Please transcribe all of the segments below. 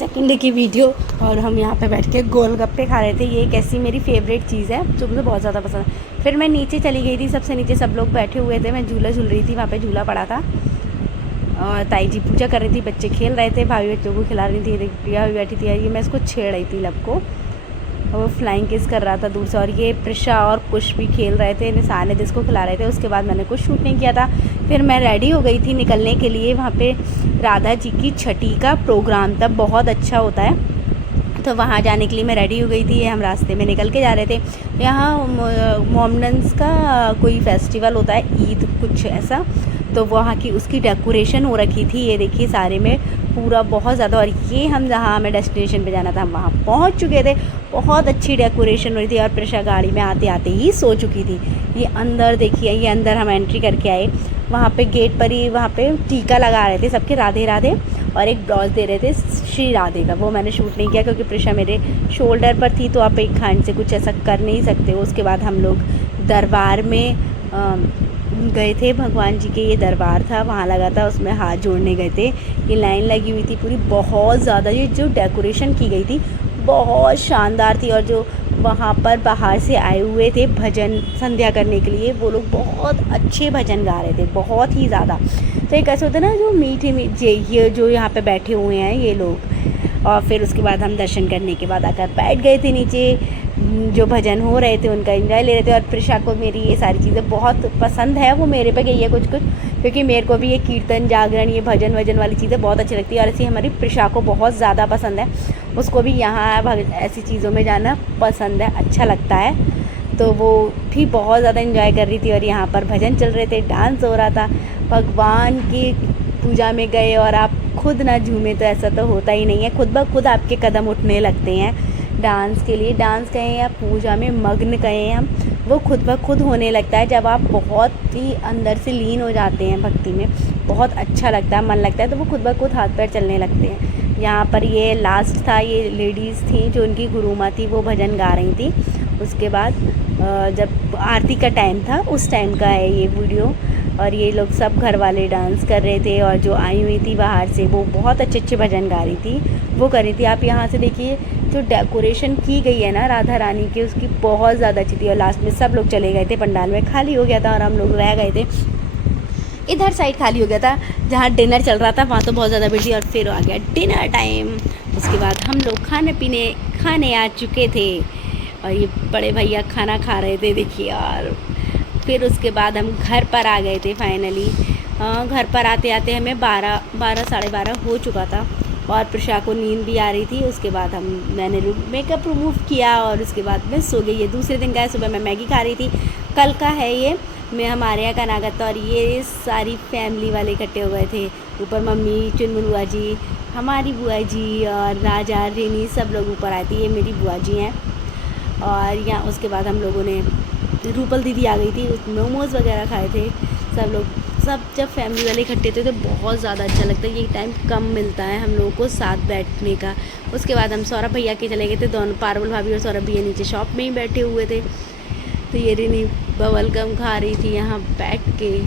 Second day की video. और हम यहाँ पे बैठ के गोलगप्पे खा रहे थे। ये एक ऐसी मेरी फेवरेट चीज़ है जो मुझे बहुत ज़्यादा पसंद है। फिर मैं नीचे चली गई थी, सबसे नीचे सब लोग बैठे हुए थे, मैं झूला झूल रही थी, वहाँ पे झूला पड़ा था और ताई जी पूजा कर रही थी, बच्चे खेल रहे थे, भाभी बच्चों को खिला रही थी, प्रिया भी बैठी थी। ये मैं इसको छेड़ रही थी लब को, वो फ्लाइंग किस कर रहा था दूर से। और ये प्रिशा और कुश भी खेल रहे थे, निशान इसको खिला रहे थे। उसके बाद मैंने कुछ शूट नहीं किया था। फिर मैं रेडी हो गई थी निकलने के लिए। वहाँ पे राधा जी की छठी का प्रोग्राम था, बहुत अच्छा होता है, तो वहाँ जाने के लिए मैं रेडी हो गई थी। हम रास्ते में निकल के जा रहे थे। यहाँ मोमडन्स का कोई फेस्टिवल होता है, ईद कुछ ऐसा, तो वहाँ की उसकी डेकोरेशन हो रखी थी। ये देखिए सारे में पूरा बहुत ज़्यादा। और ये हम जहाँ हमें डेस्टिनेशन पे जाना था हम वहाँ पहुँच चुके थे। बहुत अच्छी डेकोरेशन हो रही थी और प्रिशा गाड़ी में आते आते ही सो चुकी थी। ये अंदर देखिए, ये अंदर हम एंट्री करके आए, वहाँ पे गेट पर ही वहाँ पे टीका लगा रहे थे सबके राधे राधे, और एक ब्लाउज दे रहे थे श्री राधे का। वो मैंने शूट नहीं किया क्योंकि प्रिशा मेरे शोल्डर पर थी, तो आप एक हैंड से कुछ ऐसा कर नहीं सकते हो। उसके बाद हम लोग दरबार में गए थे। भगवान जी के ये दरबार था, वहाँ लगा था, उसमें हाथ जोड़ने गए थे। ये लाइन लगी हुई थी पूरी, बहुत ज़्यादा। ये जो डेकोरेशन की गई थी बहुत शानदार थी। और जो वहाँ पर बाहर से आए हुए थे भजन संध्या करने के लिए, वो लोग बहुत अच्छे भजन गा रहे थे, बहुत ही ज़्यादा। तो एक ऐसा होता है ना, जो मीठे मीठे ये जो यहाँ पे बैठे हुए हैं ये लोग। और फिर उसके बाद हम दर्शन करने के बाद आकर बैठ गए थे नीचे। जो भजन हो रहे थे उनका एंजॉय ले रहे थे। और प्रिशा को मेरी ये सारी चीज़ें बहुत पसंद है, वो मेरे पे गई है कुछ कुछ, क्योंकि मेरे को भी ये कीर्तन जागरण ये भजन वजन वाली चीज़ें बहुत अच्छी लगती है। और ऐसी हमारी प्रिशा को बहुत ज़्यादा पसंद है, उसको भी यहाँ ऐसी चीज़ों में जाना पसंद है, अच्छा लगता है। तो वो भी बहुत ज़्यादा एंजॉय कर रही थी। और यहाँ पर भजन चल रहे थे, डांस हो रहा था। भगवान की पूजा में गए और आप खुद ना झूमें तो ऐसा तो होता ही नहीं है, खुद ब खुद आपके कदम उठने लगते हैं डांस के लिए। डांस कहें या पूजा में मग्न कहें हम, वो खुद ब खुद होने लगता है जब आप बहुत ही अंदर से लीन हो जाते हैं भक्ति में। बहुत अच्छा लगता है, मन लगता है, तो वो खुद ब खुद हाथ पैर चलने लगते हैं। यहाँ पर ये लास्ट था, ये लेडीज़ थी जो उनकी गुरु माँ थी, वो भजन गा रही थी। उसके बाद जब आरती का टाइम था उस टाइम का है ये वीडियो। और ये लोग सब घर वाले डांस कर रहे थे, और जो आई हुई थी बाहर से वो बहुत अच्छे अच्छे भजन गा रही थी, वो कर रही थी। आप यहाँ से देखिए जो डेकोरेशन की गई है ना राधा रानी की, उसकी बहुत ज़्यादा अच्छी थी। और लास्ट में सब लोग चले गए थे, पंडाल में खाली हो गया था और हम लोग रह गए थे। इधर साइड खाली हो गया था जहाँ डिनर चल रहा था, वहाँ तो बहुत ज़्यादा भीड़ थी। और फिर आ गया डिनर टाइम। उसके बाद हम लोग खाने आ चुके थे, और ये बड़े भैया खाना खा रहे थे देखिए। और फिर उसके बाद हम घर पर आ गए थे फाइनली। घर पर आते आते हमें 12 हो चुका था, और प्रिशा को नींद भी आ रही थी। उसके बाद मैंने मेकअप रिमूव किया और उसके बाद मैं सो गई। ये दूसरे दिन का है, सुबह मैं मैगी खा रही थी, कल का है ये। मैं हमारे यहाँ का नागत था, और ये सारी फैमिली वाले इकट्ठे हो गए थे। ऊपर मम्मी, चुनमुन बुआ जी, हमारी बुआ जी और राजा रेनी सब लोग ऊपर आए थे, ये मेरी बुआ जी हैं। और यहाँ उसके बाद हम लोगों ने, रूपल दीदी आ गई थी, मोमोज़ वगैरह खाए थे सब लोग। सब जब फैमिली वाले इकट्ठे होते तो बहुत ज़्यादा अच्छा लगता है। ये टाइम कम मिलता है हम लोगों को साथ बैठने का। उसके बाद हम सौरभ भैया के चले गए थे, दोनों पारुल भाभी और सौरभ भैया नीचे शॉप में ही बैठे हुए थे। तो ये रिनी बबल गम खा रही थी यहाँ बैठ के।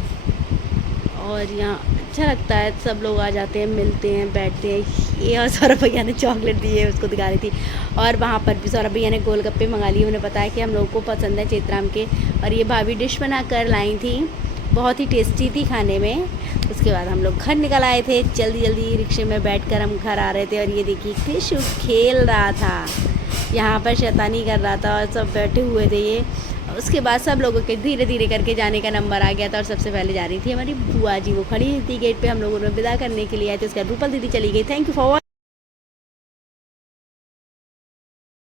और यहाँ अच्छा लगता है, सब लोग आ जाते हैं, मिलते हैं, बैठते हैं। ये और सौरभ भैया ने चॉकलेट दी है, उसको दिखा रही थी। और वहाँ पर भी सौरभ भैया ने गोलगप्पे मंगा लिए, उन्हें पता है कि हम लोगों को पसंद है चेतराम के। और ये भाभी डिश बना कर लाई थी, बहुत ही टेस्टी थी खाने में। उसके बाद हम लोग घर निकल आए थे, जल्दी जल्दी रिक्शे में बैठकर हम घर आ रहे थे। और ये देखिए कृष्ण खेल रहा था यहाँ पर, शैतानी कर रहा था, और सब बैठे हुए थे ये। उसके बाद सब लोगों के धीरे धीरे करके जाने का नंबर आ गया था, और सबसे पहले जा रही थी हमारी बुआ जी, वो खड़ी थी गेट पे, हम लोगों ने विदा करने के लिए आए थे। उसके बाद रूपल दीदी चली गई। Thank you for